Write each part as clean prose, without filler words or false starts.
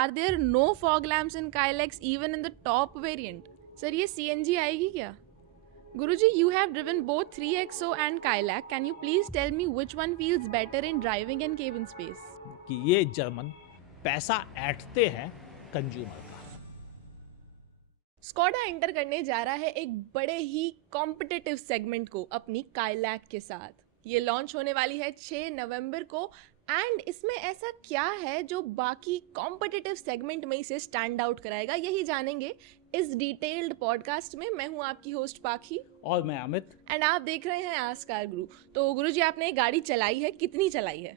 are there no fog lamps in Kylex even in the top variant? Sir, ये CNG आएगी क्या? Guruji, you have driven both 3XO and Kylac. Can you please tell me which one feels better in driving and cabin space? कि ये German पैसा ऐंठते हैं consumer का। Skoda enter करने जा रहा है एक बड़े ही कॉम्पिटिटिव सेगमेंट को अपनी काइलैक के साथ। ये लॉन्च होने वाली है 6 नवंबर को एंड इसमें ऐसा क्या है जो बाकी कॉम्पिटिटिव सेगमेंट में इसे स्टैंड आउट कराएगा, यही जानेंगे इस डिटेल्ड पॉडकास्ट में। मैं हूं आपकी होस्ट पाखी और मैं अमित एंड आप देख रहे हैं आस्क कार गुरु। तो गुरुजी, आपने ये गाड़ी चलाई है, कितनी चलाई है?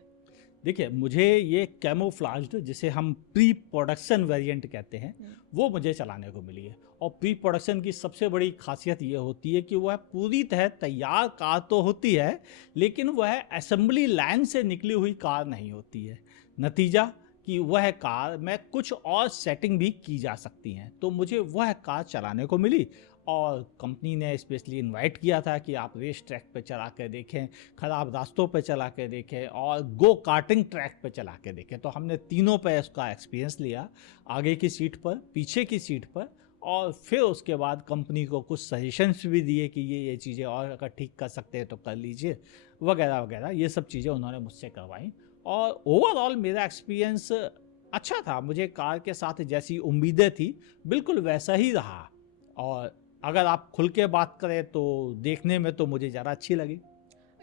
देखिए, मुझे ये कैमोफ्लाज्ड जिसे हम प्री प्रोडक्शन वेरिएंट कहते हैं वो मुझे चलाने को मिली है। और प्री प्रोडक्शन की सबसे बड़ी खासियत ये होती है कि वह पूरी तरह तैयार कार तो होती है, लेकिन वह असेंबली लाइन से निकली हुई कार नहीं होती है। नतीजा कि वह कार में कुछ और सेटिंग भी की जा सकती हैं। तो मुझे वह कार चलाने को मिली और कंपनी ने स्पेशली इनवाइट किया था कि आप रेस ट्रैक पे चला के देखें, ख़राब रास्तों पे चला के देखें और गो कार्टिंग ट्रैक पे चला के देखें। तो हमने तीनों पे उसका एक्सपीरियंस लिया, आगे की सीट पर, पीछे की सीट पर, और फिर उसके बाद कंपनी को कुछ सजेशंस भी दिए कि ये चीज़ें और अगर ठीक कर सकते हैं तो कर लीजिए, वगैरह वगैरह। ये सब चीज़ें उन्होंने मुझसे करवाई और ओवरऑल मेरा एक्सपीरियंस अच्छा था। मुझे कार के साथ जैसी उम्मीदें थी बिल्कुल वैसा ही रहा। और अगर आप खुल के बात करें तो देखने में तो मुझे ज़्यादा अच्छी लगी,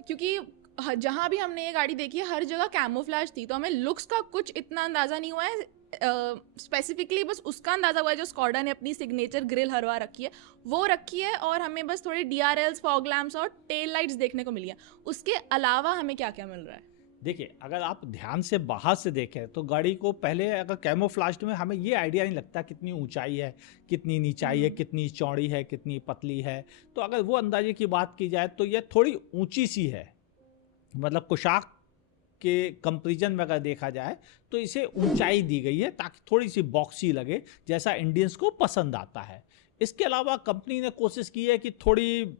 क्योंकि जहाँ भी हमने ये गाड़ी देखी है हर जगह कैमोफ्लेज थी, तो हमें लुक्स का कुछ इतना अंदाज़ा नहीं हुआ है। स्पेसिफिकली बस उसका अंदाज़ा हुआ है जो स्कॉडा ने अपनी सिग्नेचर ग्रिल हरवा रखी है वो रखी है, और हमें बस थोड़ी DRLs, फॉग लैम्प्स और टेल लाइट्स देखने को मिली है। उसके अलावा हमें क्या क्या मिल रहा है? देखिए, अगर आप ध्यान से बाहर से देखें तो गाड़ी को पहले अगर कैमोफ्लाज्ड में हमें ये आइडिया नहीं लगता कितनी ऊंचाई है, कितनी नीचाई है, कितनी चौड़ी है, कितनी पतली है। तो अगर वो अंदाजे की बात की जाए तो ये थोड़ी ऊंची सी है। मतलब कुशाक के कंपेरिजन में अगर देखा जाए तो इसे ऊंचाई दी गई है ताकि थोड़ी सी बॉक्सी लगे, जैसा इंडियंस को पसंद आता है। इसके अलावा कंपनी ने कोशिश की है कि थोड़ी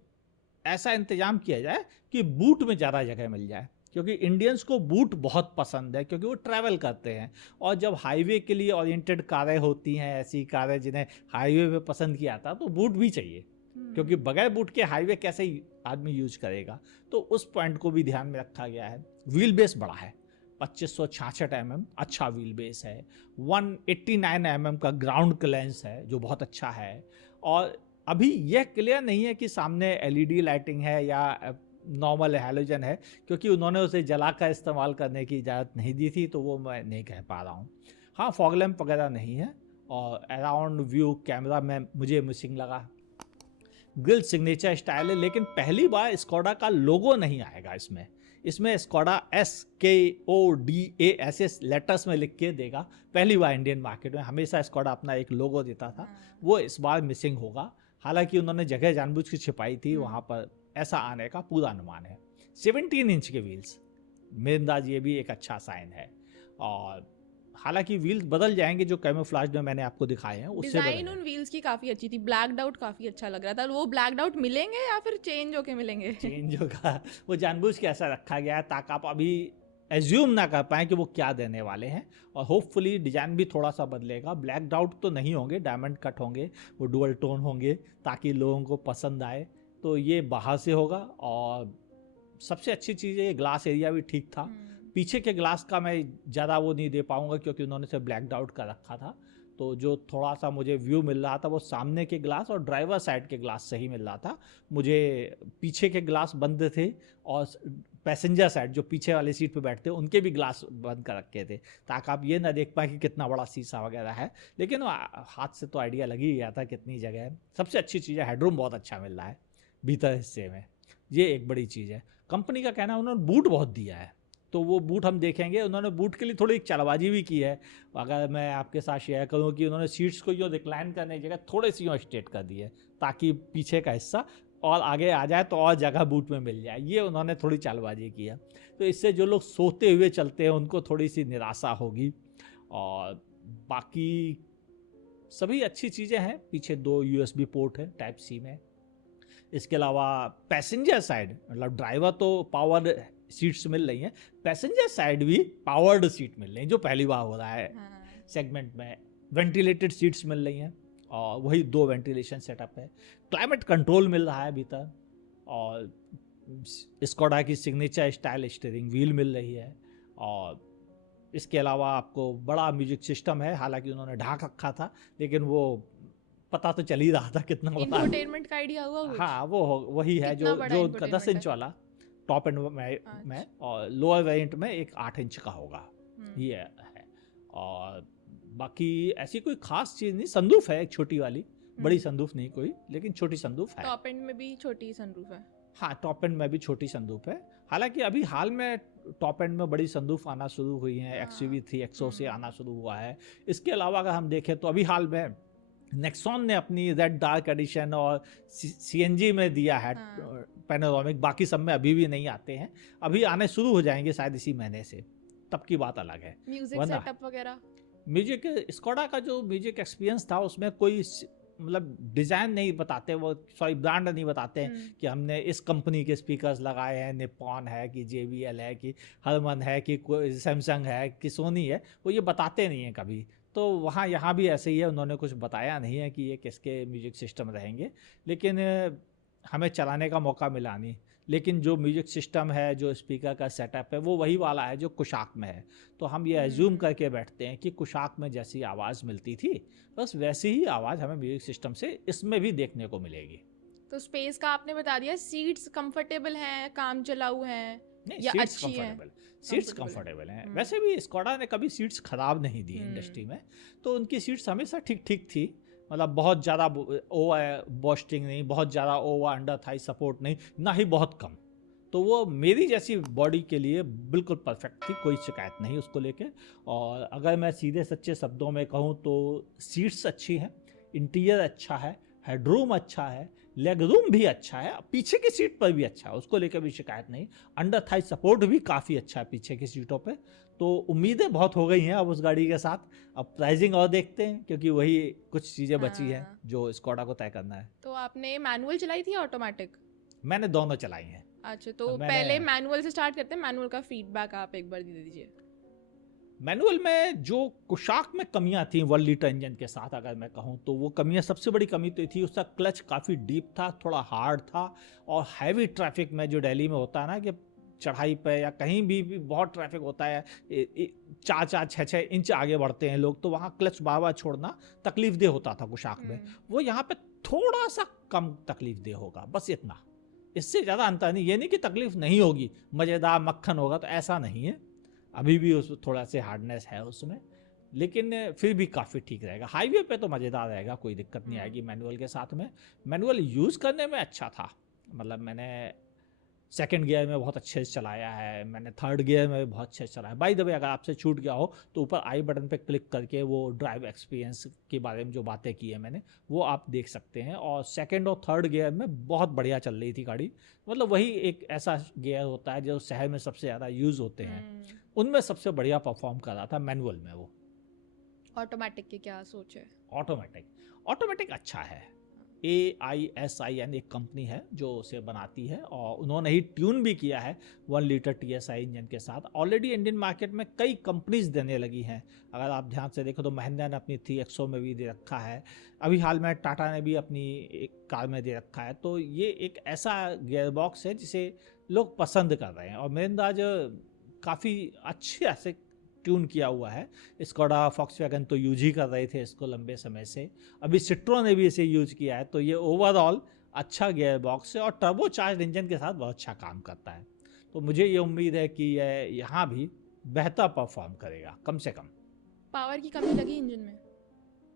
ऐसा इंतजाम किया जाए कि बूट में ज़्यादा जगह मिल जाए, क्योंकि इंडियंस को बूट बहुत पसंद है, क्योंकि वो ट्रैवल करते हैं। और जब हाईवे के लिए ओरिएंटेड कारें होती हैं, ऐसी कारें जिन्हें हाईवे पे पसंद किया जाता, तो बूट भी चाहिए, क्योंकि बगैर बूट के हाईवे कैसे ही आदमी यूज करेगा। तो उस पॉइंट को भी ध्यान में रखा गया है। व्हील बेस बड़ा है, 2566 mm अच्छा व्हील बेस है। 189 mm का ग्राउंड क्लियरेंस है जो बहुत अच्छा है। और अभी यह क्लियर नहीं है कि सामने LED लाइटिंग है या नॉर्मल हैलोजन है, क्योंकि उन्होंने उसे जला कर इस्तेमाल करने की इजाज़त नहीं दी थी, तो वो मैं नहीं कह पा रहा हूँ। हाँ, फॉग लैम्प वगैरह नहीं है। और अराउंड व्यू कैमरा में मुझे मिसिंग लगा। ग्रिल सिग्नेचर स्टाइल है, लेकिन पहली बार स्कोडा का लोगो नहीं आएगा इसमें स्कोडा SKODA ऐसे लेटर्स में लिख के देगा। पहली बार इंडियन मार्केट में, हमेशा स्कोडा अपना एक लोगो देता था, वो इस बार मिसिंग होगा। हालांकि उन्होंने जगह जानबूझ के छिपाई थी, वहाँ पर ऐसा आने का पूरा अनुमान है। 17 इंच के व्हील्स, मेरे अंदाज ये भी एक अच्छा साइन है। और हालांकि व्हील्स बदल जाएंगे जो कैमोफ्लेज में मैंने आपको दिखाए हैं, उससे डिजाइन उन व्हील्स की काफी अच्छी थी। ब्लैक्ड आउट काफी अच्छा लग रहा था। वो ब्लैक्ड आउट मिलेंगे या फिर चेंज होके मिलेंगे? चेंज होगा, वो जानबूझ के ऐसा रखा गया है ताकि आप अभी एज्यूम ना कर पाएँ कि वो क्या देने वाले हैं। और होपफुली डिजाइन भी थोड़ा सा बदलेगा। ब्लैक्ड आउट तो नहीं होंगे, डायमंड कट होंगे, वो डुअल टोन होंगे ताकि लोगों को पसंद आए। तो ये बाहर से होगा। और सबसे अच्छी चीज़ है ये ग्लास एरिया भी ठीक था। पीछे के ग्लास का मैं ज़्यादा वो नहीं दे पाऊंगा क्योंकि उन्होंने से ब्लैक्ड आउट का रखा था। तो जो थोड़ा सा मुझे व्यू मिल रहा था वो सामने के ग्लास और ड्राइवर साइड के ग्लास सही मिल रहा था। मुझे पीछे के ग्लास बंद थे और पैसेंजर साइड जो पीछे वाली सीट पे बैठते उनके भी ग्लास बंद कर रखे थे ताकि आप ये ना देख पाए कि कितना बड़ा शीशा वगैरह है। लेकिन हाथ से तो आइडिया लग ही गया था कितनी जगह है। सबसे अच्छी चीज़ है हेडरूम बहुत अच्छा मिल रहा है भीतर हिस्से में, ये एक बड़ी चीज़ है। कंपनी का कहना है उन्होंने बूट बहुत दिया है, तो वो बूट हम देखेंगे। उन्होंने बूट के लिए थोड़ी चालबाजी भी की है। अगर मैं आपके साथ शेयर करूं कि उन्होंने सीट्स को जो रिक्लाइन करने की जगह थोड़ी सी स्ट्रेट कर दी है ताकि पीछे का हिस्सा और आगे आ जाए तो और जगह बूट में मिल जाए। ये उन्होंने थोड़ी चालबाजी की है। तो इससे जो लोग सोते हुए चलते हैं उनको थोड़ी सी निराशा होगी। और बाकी सभी अच्छी चीज़ें हैं। पीछे 2 USB पोर्ट है टाइप C में। इसके अलावा पैसेंजर साइड, मतलब ड्राइवर तो पावर सीट्स मिल रही हैं, पैसेंजर साइड भी पावर्ड सीट मिल रही है जो पहली बार हो रहा है। सेगमेंट में वेंटिलेटेड सीट्स मिल रही हैं और वही 2 वेंटिलेशन सेटअप है, क्लाइमेट कंट्रोल मिल रहा है भीतर, और स्कोडा की सिग्नेचर स्टाइल स्टीयरिंग व्हील मिल रही है, और इसके अलावा आपको बड़ा म्यूजिक सिस्टम है, हालांकि उन्होंने ढाक रखा था लेकिन वो पता तो चल ही रहा था कितना बड़ा। इंफोटेनमेंट का आइडिया हुआ कुछ? हाँ वही है कितना जो बड़ा जो उनका 10 infotainment इंच है? वाला टॉप एंड में और लोअर वेरिएंट में एक 8 इंच का होगा, ये है। और बाकी ऐसी कोई खास चीज़ नहीं, संदूफ है एक छोटी वाली, बड़ी संदूफ नहीं कोई, लेकिन छोटी संदूफ है। टॉप एंड में भी छोटी सनरूफ है? हाँ, टॉप एंड में भी छोटी संदूफ है, हालांकि अभी हाल में टॉप एंड में बड़ी संदूफ आना शुरू हुई हैं, XUV3 एक्सो से आना शुरू हुआ है। इसके अलावा अगर हम देखें तो अभी हाल में नेक्सॉन ने अपनी रेड डार्क एडिशन और CNG में दिया है पैनोरामिक, बाकी सब में अभी भी नहीं आते हैं, अभी आने शुरू हो जाएंगे शायद इसी महीने से, तब की बात अलग है। म्यूजिक सेटअप वगैरह? म्यूजिक स्कोडा का जो म्यूजिक एक्सपीरियंस था उसमें कोई मतलब डिज़ाइन नहीं बताते, वो सॉरी ब्रांड नहीं बताते हैं कि हमने इस कंपनी के स्पीकर्स लगाए हैं, निप्पॉन है कि JBL है कि हरमन है कि कोई सैमसंग है कि सोनी है, वो ये बताते नहीं हैं कभी। तो वहाँ यहाँ भी ऐसे ही है, उन्होंने कुछ बताया नहीं है कि ये किसके म्यूजिक सिस्टम रहेंगे, लेकिन हमें चलाने का मौका मिला नहीं। लेकिन जो म्यूजिक सिस्टम है, जो स्पीकर का सेटअप है, वो वही वाला है जो कुशाक में है, तो हम ये एज्यूम करके बैठते हैं कि कुशाक में जैसी आवाज़ मिलती थी बस वैसी ही आवाज़ हमें म्यूजिक सिस्टम से इसमें भी देखने को मिलेगी। तो स्पेस का आपने बता दिया, सीट्स कंफर्टेबल हैं, काम चलाऊ हैं या अच्छी हैं? सीट्स कंफर्टेबल हैं। वैसे भी स्कोडा ने कभी सीट्स खराब नहीं दी इंडस्ट्री में, तो उनकी सीट्स हमेशा ठीक ठीक थी, मतलब बहुत ज़्यादा ओवर बॉस्टिंग नहीं, बहुत ज़्यादा ओवर अंडर थाई सपोर्ट नहीं, ना ही बहुत कम, तो वो मेरी जैसी बॉडी के लिए बिल्कुल परफेक्ट थी, कोई शिकायत नहीं उसको लेके। और अगर मैं सीधे सच्चे शब्दों में कहूँ तो सीट्स अच्छी हैं, इंटीरियर अच्छा है, हेडरूम अच्छा है, लेग रूम भी अच्छा है, पीछे की सीट पर भी अच्छा है, उसको लेकर भी शिकायत नहीं, अंडर थाई सपोर्ट भी काफ़ी अच्छा है पीछे की सीटों पे। तो उम्मीदें बहुत हो गई हैं अब उस गाड़ी के साथ। अब प्राइसिंग और देखते हैं, क्योंकि वही कुछ चीज़ें बची हैं जो स्कोडा को तय करना है। तो आपने मैनुअल चलाई थी या ऑटोमेटिक? मैंने दोनों चलाई हैं। अच्छा, तो पहले मैनुअल से स्टार्ट करते हैं, मैनुअल का फीडबैक आप एक बार दे दीजिए। मैनुअल में जो कुशाक में कमियां थी 1 लीटर इंजन के साथ अगर मैं कहूं तो वो कमियां, सबसे बड़ी कमी तो थी उसका क्लच काफ़ी डीप था, थोड़ा हार्ड था, और हैवी ट्रैफिक में जो दिल्ली में होता है ना कि चढ़ाई पे या कहीं भी बहुत ट्रैफिक होता है, 4-4, 6-6 इंच आगे बढ़ते हैं लोग, तो वहाँ क्लच बार बार छोड़ना तकलीफ दे होता था कुशाक में। वो यहाँ पे थोड़ा सा कम तकलीफ दे होगा, बस इतना, इससे ज़्यादा अंतर नहीं। ये नहीं कि तकलीफ नहीं होगी, मज़ेदार मक्खन होगा, तो ऐसा नहीं है, अभी भी उस थोड़ा से हार्डनेस है उसमें, लेकिन फिर भी काफ़ी ठीक रहेगा। हाईवे पे तो मज़ेदार रहेगा, कोई दिक्कत नहीं आएगी मैनुअल के साथ में। मैनुअल यूज़ करने में अच्छा था, मतलब मैंने सेकंड गियर में बहुत अच्छे से चलाया है, मैंने थर्ड गियर में भी बहुत अच्छे से चलाया। बाय द वे, अगर आपसे छूट गया हो तो ऊपर आई बटन पे क्लिक करके वो ड्राइव एक्सपीरियंस के बारे में जो बातें की है मैंने, वो आप देख सकते हैं। और सेकंड और थर्ड गियर में बहुत बढ़िया चल रही थी गाड़ी, मतलब वही एक ऐसा गियर होता है जो शहर में सबसे ज़्यादा यूज़ होते हैं, उनमें सबसे बढ़िया परफॉर्म कर रहा था मैनुअल में वो। ऑटोमेटिक की क्या सोच है? ऑटोमेटिक अच्छा है। AISIN एक कंपनी है जो उसे बनाती है, और उन्होंने ही ट्यून भी किया है 1 लीटर TSI इंजन के साथ। ऑलरेडी इंडियन मार्केट में कई कंपनीज देने लगी हैं, अगर आप ध्यान से देखो तो महिंद्रा ने अपनी 3XO में भी दे रखा है, अभी हाल में टाटा ने भी अपनी एक कार में दे रखा है। तो ये एक ऐसा गियरबॉक्स है जिसे लोग पसंद कर रहे हैं, और महिंद्रा जो काफ़ी अच्छे ऐसे ट्यून किया हुआ है। स्कोडा फॉक्सवैगन तो यूज ही कर रहे थे इसको लंबे समय से, अभी सिट्रो ने भी इसे यूज किया है, तो ये ओवरऑल अच्छा गियर बॉक्स है और टर्बो चार्ज इंजन के साथ बहुत अच्छा काम करता है। तो मुझे ये उम्मीद है कि यह यहाँ भी बेहतर परफॉर्म करेगा, कम से कम। पावर की कमी लगी इंजन में?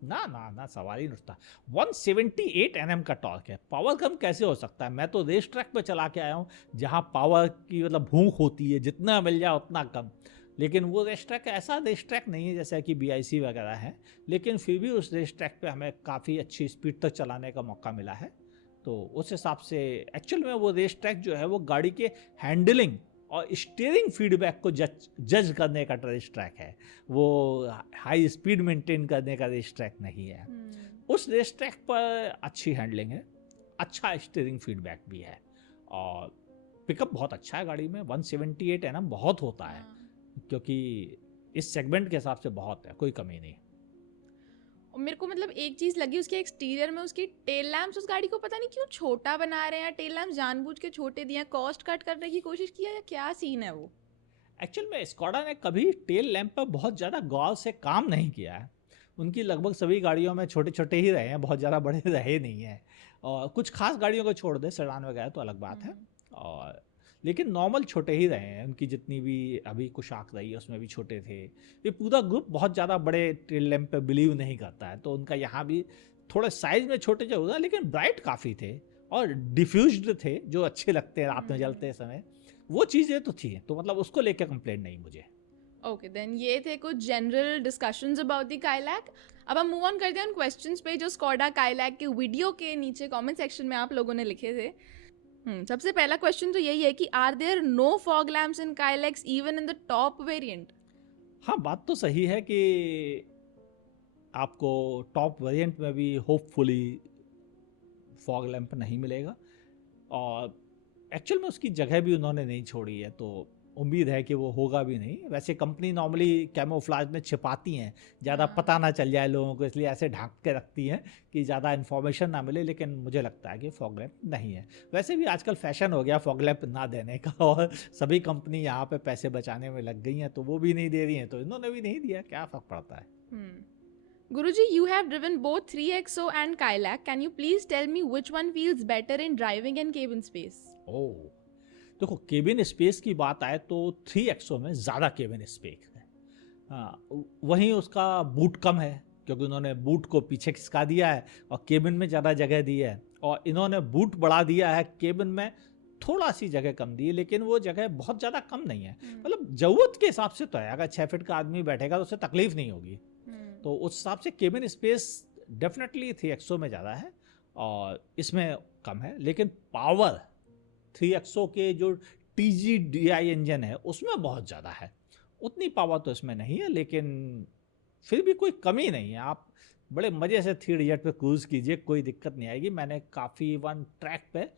ना सवाल ही नहीं उठता। 178 Nm का टॉर्क है, पावर कम कैसे हो सकता है? मैं तो रेस ट्रैक पे चला के आया हूँ जहाँ पावर की मतलब भूख होती है, जितना मिल जाए उतना कम, लेकिन वो रेस ट्रैक ऐसा रेस ट्रैक नहीं है जैसा कि BIC वगैरह है, लेकिन फिर भी उस रेस ट्रैक पे हमें काफ़ी अच्छी स्पीड तक चलाने का मौका मिला है। तो उस हिसाब से एक्चुअल में वो रेस ट्रैक जो है वो गाड़ी के हैंडलिंग और स्टीयरिंग फीडबैक को जज करने का रेस ट्रैक है, वो हाई स्पीड मेंटेन करने का रेस ट्रैक नहीं है। उस रेस ट्रैक पर अच्छी हैंडलिंग है, अच्छा स्टीयरिंग फीडबैक भी है, और पिकअप बहुत अच्छा है गाड़ी में। 178 Nm बहुत होता है, क्योंकि इस सेगमेंट के हिसाब से बहुत है, कोई कमी नहीं। मेरे को मतलब एक चीज़ लगी उसके एक्सटीरियर में, उसकी टेल लैम्प्स उस गाड़ी को पता नहीं क्यों छोटा बना रहे हैं, टेल लैम्प्स जानबूझ के छोटे दिए हैं, कॉस्ट कट करने की कोशिश की है या क्या सीन है वो? एक्चुअल में स्कोडा ने कभी टेल लैंप पर बहुत ज़्यादा गौर से काम नहीं किया है। उनकी लगभग सभी गाड़ियों में छोटे छोटे ही रहे हैं, बहुत ज़्यादा बड़े रहे नहीं हैं। और कुछ खास गाड़ियों को छोड़ दे, सेडान वगैरह तो अलग बात है। और लेकिन नॉर्मल छोटे ही रहे हैं। उनकी जितनी भी अभी कुशाक रही है उसमें भी छोटे थे। ये पूरा ग्रुप बहुत ज़्यादा बड़े टेल लैंप पे बिलीव नहीं करता है, तो उनका यहाँ भी थोड़ा साइज में छोटे जरूर है, लेकिन ब्राइट काफ़ी थे और डिफ्यूज्ड थे, जो अच्छे लगते हैं रात में जलते समय। वो चीज़ें तो थी, तो मतलब उसको लेकर कंप्लेंट नहीं मुझे। ओके देन, ये थे कुछ general discussions about the Kylaq. अब हम मूव ऑन करते हैं उन क्वेश्चंस पे जो स्कोडा काइलैक के वीडियो के नीचे कमेंट सेक्शन में आप लोगों ने लिखे थे। सबसे पहला क्वेश्चन तो यही है कि are there no fog lamps in Kylaq even in the top variant? हाँ, बात तो सही है कि आपको टॉप वेरिएंट में भी होपफुली फॉग लैंप नहीं मिलेगा, और एक्चुअल में उसकी जगह भी उन्होंने नहीं छोड़ी है, तो उम्मीद है कि वो होगा भी नहीं। वैसे कंपनी नॉर्मली कैमोफ्लाज में छिपाती हैं, ज़्यादा हाँ। पता ना चल जाए लोगों को, इसलिए ऐसे ढांक के रखती हैं कि ज़्यादा इन्फॉर्मेशन ना मिले। लेकिन मुझे लगता है कि फॉग लैंप नहीं है। वैसे भी आजकल फैशन हो गया फॉग लैंप ना देने का, और सभी कंपनी यहाँ पे पैसे बचाने में लग गई हैं, तो वो भी नहीं दे रही हैं, तो इन्होंने भी नहीं दिया, क्या फ़र्क पड़ता है। Guruji, you have driven both 3XO and Kailak. Can you please tell me which one feels better in driving and cabin space? ओह, देखो केबिन स्पेस की बात आए तो 3XO में ज़्यादा केबिन स्पेस है। वहीं उसका बूट कम है, क्योंकि उन्होंने बूट को पीछे खिसका दिया है और केबिन में ज़्यादा जगह दी है। और इन्होंने बूट बढ़ा दिया है, केबिन में थोड़ा सी जगह कम दी है, लेकिन वो जगह बहुत ज़्यादा कम नहीं है। मतलब ज़रूरत के हिसाब से तो है, अगर 6 फीट का आदमी बैठेगा तो उसे तकलीफ नहीं होगी। तो उस हिसाब से केबिन स्पेस डेफिनेटली 3XO में ज़्यादा है और इसमें कम है। लेकिन पावर 3XO के जो TGDI इंजन है उसमें बहुत ज़्यादा है। उतनी पावर तो इसमें नहीं है, लेकिन फिर भी कोई कमी नहीं है। आप बड़े मज़े से 3 इडियट पे क्रूज़ कीजिए, कोई दिक्कत नहीं आएगी। मैंने काफ़ी वन ट्रैक पे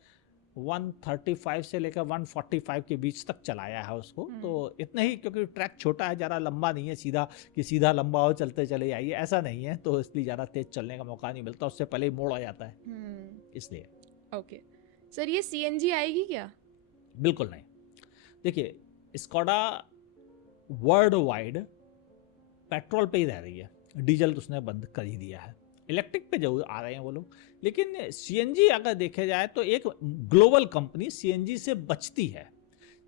135 से लेकर 145 के बीच तक चलाया है उसको। तो इतना ही, क्योंकि ट्रैक छोटा है, ज़्यादा लंबा नहीं है, सीधा लंबा हो चलते चले जाइए, ऐसा नहीं है। तो इसलिए ज़्यादा तेज़ चलने का मौका नहीं मिलता, उससे पहले ही मोड़ आ जाता है, इसलिए। ओके सर, ये CNG आएगी क्या? बिल्कुल नहीं। देखिए, स्कोडा वर्ल्ड वाइड पेट्रोल पे ही रह रही है, डीजल तो उसने बंद कर ही दिया है। इलेक्ट्रिक पे जरूर आ रहे हैं वो लोग, लेकिन CNG अगर देखे जाए तो एक ग्लोबल कंपनी CNG से बचती है।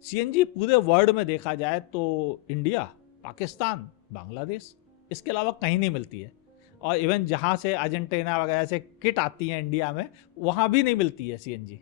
CNG पूरे वर्ल्ड में देखा जाए तो इंडिया, पाकिस्तान, बांग्लादेश, इसके अलावा कहीं नहीं मिलती है। और इवन जहाँ से अर्जेंटीना वगैरह से किट आती है इंडिया में, वहाँ भी नहीं मिलती है CNG।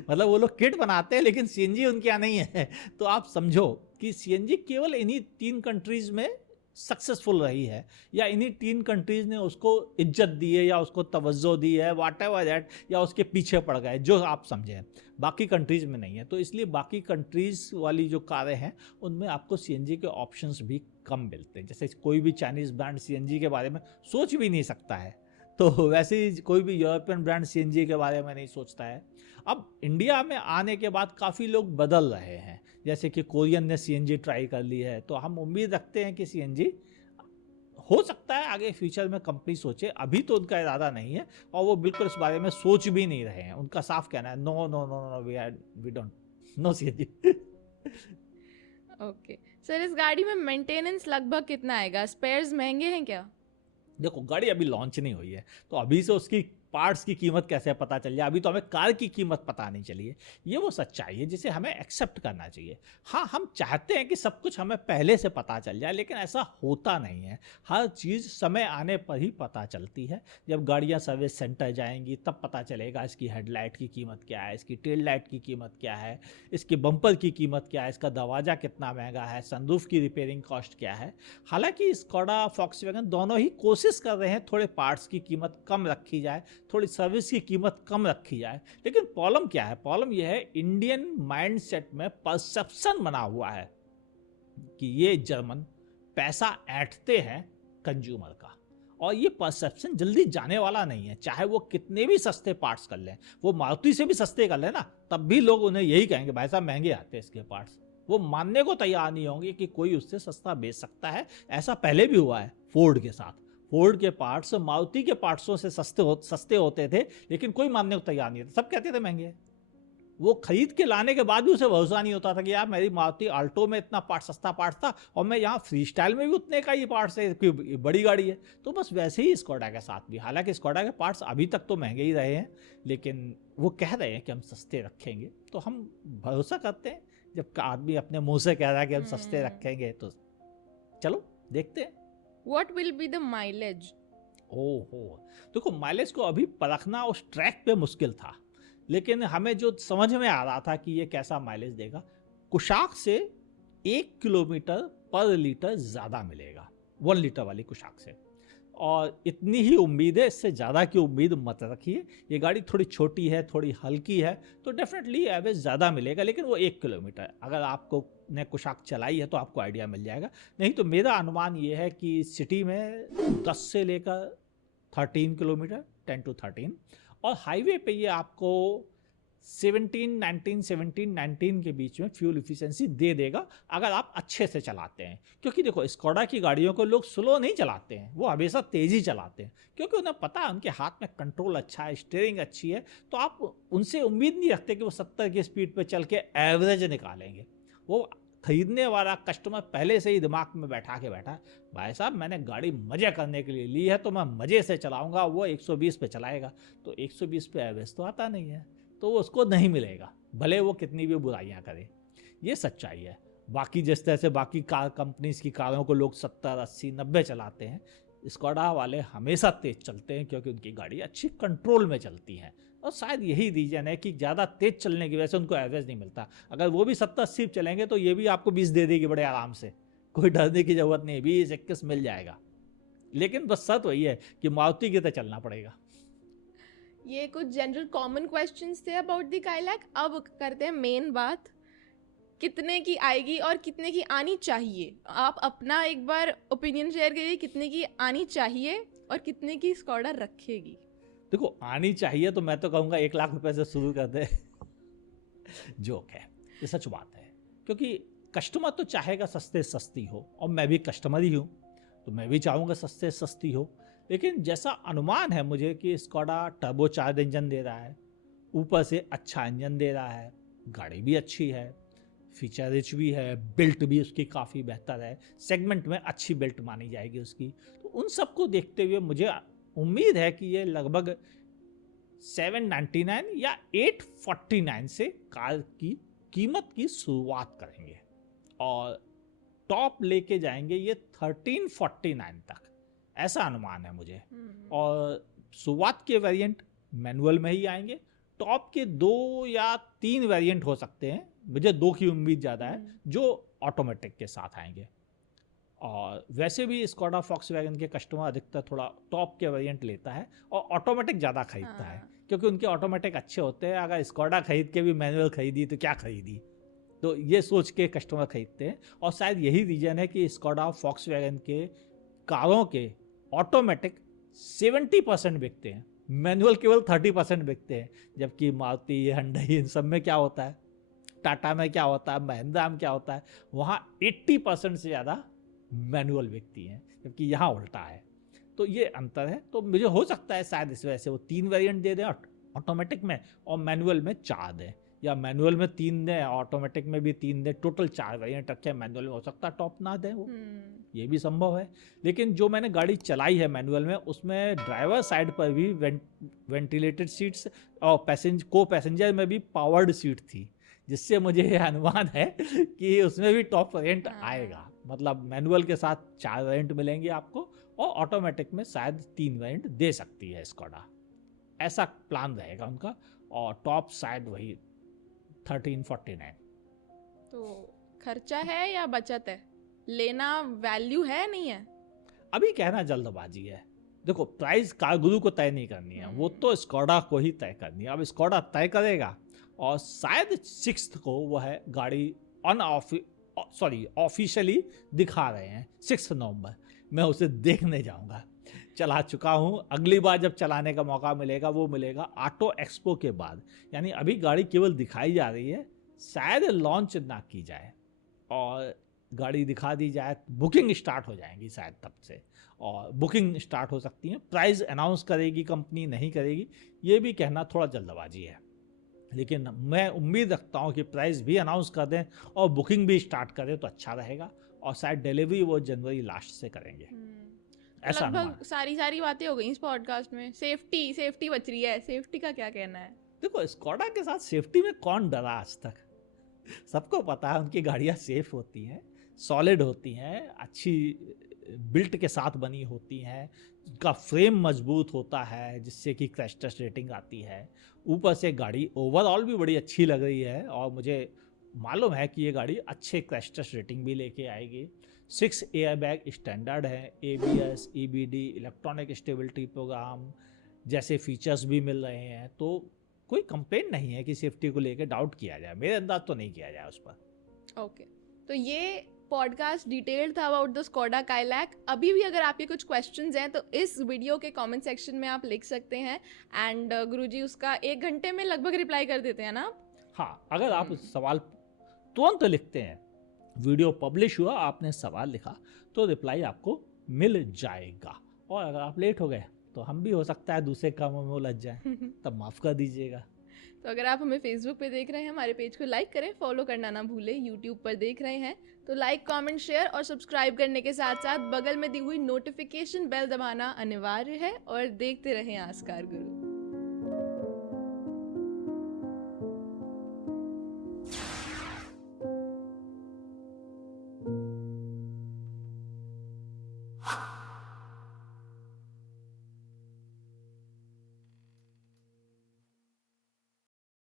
मतलब वो लोग किट बनाते हैं, लेकिन CNG उनके यहाँ नहीं है। तो आप समझो कि CNG केवल इन्हीं 3 कंट्रीज में सक्सेसफुल रही है, या इन्हीं 3 कंट्रीज ने उसको इज्जत दी है, या उसको तवज्जो दी है, व्हाटएवर दैट, या उसके पीछे पड़ गए, जो आप समझें। बाकी कंट्रीज में नहीं है। तो इसलिए बाकी कंट्रीज वाली जो कारें हैं उनमें आपको CNG के ऑप्शंस भी कम मिलते हैं। जैसे कोई भी चाइनीज़ ब्रांड CNG के बारे में सोच भी नहीं सकता है, तो वैसे ही कोई भी यूरोपियन ब्रांड CNG के बारे में नहीं सोचता है। अब इंडिया में आने के बाद काफ़ी लोग बदल रहे हैं, जैसे कि कोरियन ने CNG ट्राई कर ली है। तो हम उम्मीद रखते हैं कि CNG हो सकता है आगे फ्यूचर में कंपनी सोचे। अभी तो उनका इरादा नहीं है, और वो बिल्कुल इस बारे में सोच भी नहीं रहे हैं। उनका साफ कहना है, no no no no, we don't, no CNG। Okay sir, इस गाड़ी में मेंटेनेंस लगभग कितना आएगा? स्पेयर्स महंगे हैं क्या? देखो, गाड़ी अभी लॉन्च नहीं हुई है, तो अभी से उसकी पार्ट्स की कीमत कैसे पता चल जाए? अभी तो हमें कार की कीमत पता नहीं चली है। ये वो सच्चाई है जिसे हमें एक्सेप्ट करना चाहिए। हाँ, हम चाहते हैं कि सब कुछ हमें पहले से पता चल जाए, लेकिन ऐसा होता नहीं है। हर चीज़ समय आने पर ही पता चलती है। जब गाड़ियाँ सर्विस सेंटर जाएंगी तब पता चलेगा इसकी हेडलाइट की कीमत क्या है, इसकी टेल लाइट की कीमत क्या है, इसकी बम्पर की कीमत क्या है, इसका दरवाज़ा कितना महंगा है, सनरूफ की रिपेयरिंग कॉस्ट क्या है। हालांकि स्कोडा, फॉक्सवैगन दोनों ही कोशिश कर रहे हैं थोड़े पार्ट्स की कीमत कम रखी जाए, थोड़ी सर्विस की कीमत कम रखी जाए। लेकिन प्रॉब्लम क्या है? प्रॉब्लम यह है, इंडियन माइंडसेट में परसेप्शन बना हुआ है कि ये जर्मन पैसा ऐंठते हैं कंज्यूमर का, और ये परसेप्शन जल्दी जाने वाला नहीं है। चाहे वो कितने भी सस्ते पार्ट्स कर लें, वो मारुति से भी सस्ते कर लें ना, तब भी लोग उन्हें यही कहेंगे, भाई साहब महंगे आते हैं इसके पार्ट्स। वो मानने को तैयार नहीं होंगे कि कोई उससे सस्ता बेच सकता है। ऐसा पहले भी हुआ है फोर्ड के साथ। फोर्ड के पार्ट्स मारुति के पार्ट्सों से सस्ते होते थे, लेकिन कोई मानने को तैयार नहीं था, सब कहते थे महंगे हैं। वो खरीद के लाने के बाद भी उसे भरोसा नहीं होता था कि यार मेरी मारुति आल्टो में इतना पार्ट सस्ता पार्ट था और मैं यहाँ फ्री स्टाइल में भी उतने का ही पार्ट्स है, कोई बड़ी गाड़ी है। तो बस वैसे ही स्कोडा के साथ भी, हालांकि स्कोडा के पार्ट्स अभी तक तो महंगे ही रहे हैं, लेकिन वो कह रहे हैं कि हम सस्ते रखेंगे, तो हम भरोसा करते हैं। जब आदमी अपने मुंह से कह रहा है कि हम सस्ते रखेंगे, तो चलो देखते हैं। What will be the mileage? ओहो, देखो माइलेज को अभी परखना उस ट्रैक पे मुश्किल था, लेकिन हमें जो समझ में आ रहा था कि ये कैसा माइलेज देगा, कुशाक से 1 किलोमीटर पर लीटर ज़्यादा मिलेगा 1 लीटर वाली कुशाक से, और इतनी ही उम्मीद है, इससे ज़्यादा की उम्मीद मत रखिए। ये गाड़ी थोड़ी छोटी है, थोड़ी हल्की है, तो डेफिनेटली एवरेज ज़्यादा मिलेगा, लेकिन वो 1 किलोमीटर, अगर आपको ने कुशाक चलाई है तो आपको आइडिया मिल जाएगा। नहीं तो मेरा अनुमान ये है कि सिटी में 10 से लेकर 13 किलोमीटर, 10 to 13, और हाईवे पे ये आपको 17-19 के बीच में फ्यूल इफिशिएंसी दे देगा, अगर आप अच्छे से चलाते हैं। क्योंकि देखो स्कोडा की गाड़ियों को लोग स्लो नहीं चलाते हैं, वो हमेशा तेज़ी चलाते हैं, क्योंकि उन्हें पता है उनके हाथ में कंट्रोल अच्छा है, स्टीयरिंग अच्छी है, तो आप उनसे उम्मीद नहीं रखते कि वो 70 की स्पीड पे चल के एवरेज निकालेंगे। वो खरीदने वाला कस्टमर पहले से ही दिमाग में बैठा है, भाई साहब मैंने गाड़ी मज़े करने के लिए ली है, तो मैं मज़े से चलाऊंगा, वो 120 पे चलाएगा, तो 120 पे एवरेज तो आता नहीं है, तो वो उसको नहीं मिलेगा, भले वो कितनी भी बुराइयां करे। ये सच्चाई है। बाकी जिस तरह से बाकी कार कंपनीज की कारों को लोग 70, 80, 90 चलाते हैं, स्कोडा वाले हमेशा तेज चलते हैं, क्योंकि उनकी गाड़ी अच्छी कंट्रोल में चलती है, और शायद यही रीजन है कि ज़्यादा तेज चलने की वजह से उनको एवरेज नहीं मिलता। अगर वो भी 70-80 चलेंगे तो ये भी आपको 20 दे देगी बड़े आराम से, कोई डरने की जरूरत नहीं, 20-21 मिल जाएगा। लेकिन बस सच वही है कि मारुति की तरह चलना पड़ेगा। ये कुछ जनरल कॉमन क्वेश्चंस थे अबाउट द काइलैक। अब करते हैं मेन बात, कितने की आएगी और कितने की आनी चाहिए। आप अपना एक बार ओपिनियन शेयर करिए, कितने की आनी चाहिए और कितने की स्कोडा रखेगी। देखो आनी चाहिए तो मैं तो कहूँगा 1 लाख रुपए से शुरू कर दे। जोक है, ये सच बात है, क्योंकि कस्टमर तो चाहेगा सस्ते सस्ती हो, और मैं भी कस्टमर ही हूँ, तो मैं भी चाहूँगा सस्ते सस्ती हो। लेकिन जैसा अनुमान है मुझे कि स्कोडा टर्बोचार्ज इंजन दे रहा है, ऊपर से अच्छा इंजन दे रहा है, गाड़ी भी अच्छी है, फीचर रिच भी है, बिल्ट भी उसकी काफ़ी बेहतर है, सेगमेंट में अच्छी बिल्ट मानी जाएगी उसकी। तो उन सबको देखते हुए मुझे उम्मीद है कि ये लगभग 799 या 849 से कार की कीमत की शुरुआत करेंगे, और टॉप लेके जाएंगे ये 1349 तक, ऐसा अनुमान है मुझे। और शुरुआत के वेरिएंट मैनुअल में ही आएंगे, टॉप के 2 या 3 वेरिएंट हो सकते हैं, मुझे 2 की उम्मीद ज़्यादा है, जो ऑटोमेटिक के साथ आएंगे। और वैसे भी स्कोडा फॉक्सवैगन के कस्टमर अधिकतर थोड़ा टॉप के वेरिएंट लेता है और ऑटोमेटिक ज़्यादा खरीदता है, क्योंकि उनके ऑटोमेटिक अच्छे होते हैं। अगर स्कोडा खरीद के भी मैनुअल खरीदी तो क्या खरीदी, तो ये सोच के कस्टमर खरीदते हैं। और शायद यही रीज़न है कि स्कोडा फॉक्सवैगन के कारों के ऑटोमेटिक 70% बिकते हैं, मैनुअल केवल 30% बिकते हैं। जबकि मारुति, हुंडई, इन सब में क्या होता है, टाटा में क्या होता है, महिंद्रा में क्या होता है, वहाँ 80% से ज़्यादा मैनुअल बिकती हैं, जबकि यहाँ उल्टा है। तो ये अंतर है। तो मुझे हो सकता है शायद इस वजह से वो 3 वेरिएंट दे दें ऑटोमेटिक में, और मैनुअल में 4 दें, या मैनुअल में 3 दें, ऑटोमेटिक में भी 3 दें, टोटल 4 वेरिएंट रखें। मैनुअल में हो सकता है टॉप ना दें वो, ये भी संभव है। लेकिन जो मैंने गाड़ी चलाई है मैनुअल में, उसमें ड्राइवर साइड पर भी वेंटिलेटेड सीट्स और को पैसेंजर में भी पावर्ड सीट थी, जिससे मुझे अनुमान है कि उसमें भी टॉप वेरिएंट आएगा। मतलब मैनुअल के साथ 4 वेरिएंट मिलेंगे आपको, और ऑटोमेटिक में शायद 3 वेरिएंट दे सकती है स्कोडा, ऐसा प्लान रहेगा उनका। और टॉप शायद वही 1349। तो खर्चा है या बचत है, लेना वैल्यू है नहीं है? अभी कहना जल्दबाजी है। देखो प्राइस कारगुरु को तय नहीं करनी है, वो तो स्कोडा को ही तय करनी है। अब स्कोडा तय करेगा, और शायद 6 को वह गाड़ी ऑफिशियली दिखा रहे हैं 6 नवंबर। मैं उसे देखने जाऊंगा, चला चुका हूं, अगली बार जब चलाने का मौका मिलेगा वो मिलेगा ऑटो एक्सपो के बाद। यानी अभी गाड़ी केवल दिखाई जा रही है, शायद लॉन्च ना की जाए। और गाड़ी दिखा दी जाए, बुकिंग स्टार्ट हो जाएंगी शायद तब से, और बुकिंग स्टार्ट हो सकती है। प्राइस अनाउंस करेगी कंपनी, नहीं करेगी, ये भी कहना थोड़ा जल्दबाजी है। लेकिन मैं उम्मीद रखता हूँ कि प्राइस भी अनाउंस कर दें और बुकिंग भी स्टार्ट करें तो अच्छा रहेगा, और शायद डिलीवरी वो जनवरी लास्ट से करेंगे, ऐसा अनुमान लगभग है। सारी बातें हो गई इस पॉडकास्ट में। सेफ्टी बच रही है, सेफ्टी का क्या कहना है? देखो, स्कोडा के साथ सेफ्टी में कौन डरा आज तक? सबको पता है उनकी गाड़ियाँ सेफ होती हैं, सॉलिड होती हैं, अच्छी बिल्ट के साथ बनी होती हैं, उनका फ्रेम मजबूत होता है जिससे कि क्रैश टेस्ट रेटिंग आती है। ऊपर से गाड़ी ओवरऑल भी बड़ी अच्छी लग रही है, और मुझे मालूम है कि ये गाड़ी अच्छे क्रैश टेस्ट रेटिंग भी लेके आएगी। 6 एयर बैग स्टैंडर्ड है, ABS, EBD, electronic stability program जैसे फीचर्स भी मिल रहे हैं, तो कोई कंप्लेंट नहीं है कि सेफ्टी को लेकर डाउट किया जाए, मेरे अंदाज तो नहीं किया जाए उस पर। ओके, तो ये पॉडकास्ट डिटेल था अबाउट द स्कोडा काइलैक। अभी भी अगर आपके कुछ क्वेश्चंस हैं तो इस वीडियो के कमेंट सेक्शन में आप लिख सकते हैं, एंड गुरुजी उसका 1 घंटे में लगभग रिप्लाई कर देते हैं ना? हाँ, अगर आप सवाल तुरंत लिखते हैं, वीडियो पब्लिश हुआ, आपने सवाल लिखा, तो रिप्लाई आपको मिल जाएगा। और अगर आप लेट हो गए तो हम भी हो सकता है दूसरे कामों में उलझ जाए, तब माफ़ कर दीजिएगा। तो अगर आप हमें फेसबुक पे देख रहे हैं, हमारे पेज को लाइक करें, फॉलो करना ना भूलें। यूट्यूब पर देख रहे हैं तो लाइक, कमेंट, शेयर और सब्सक्राइब करने के साथ साथ बगल में दी हुई नोटिफिकेशन बेल दबाना अनिवार्य है। और देखते रहें आस्कार गुरु।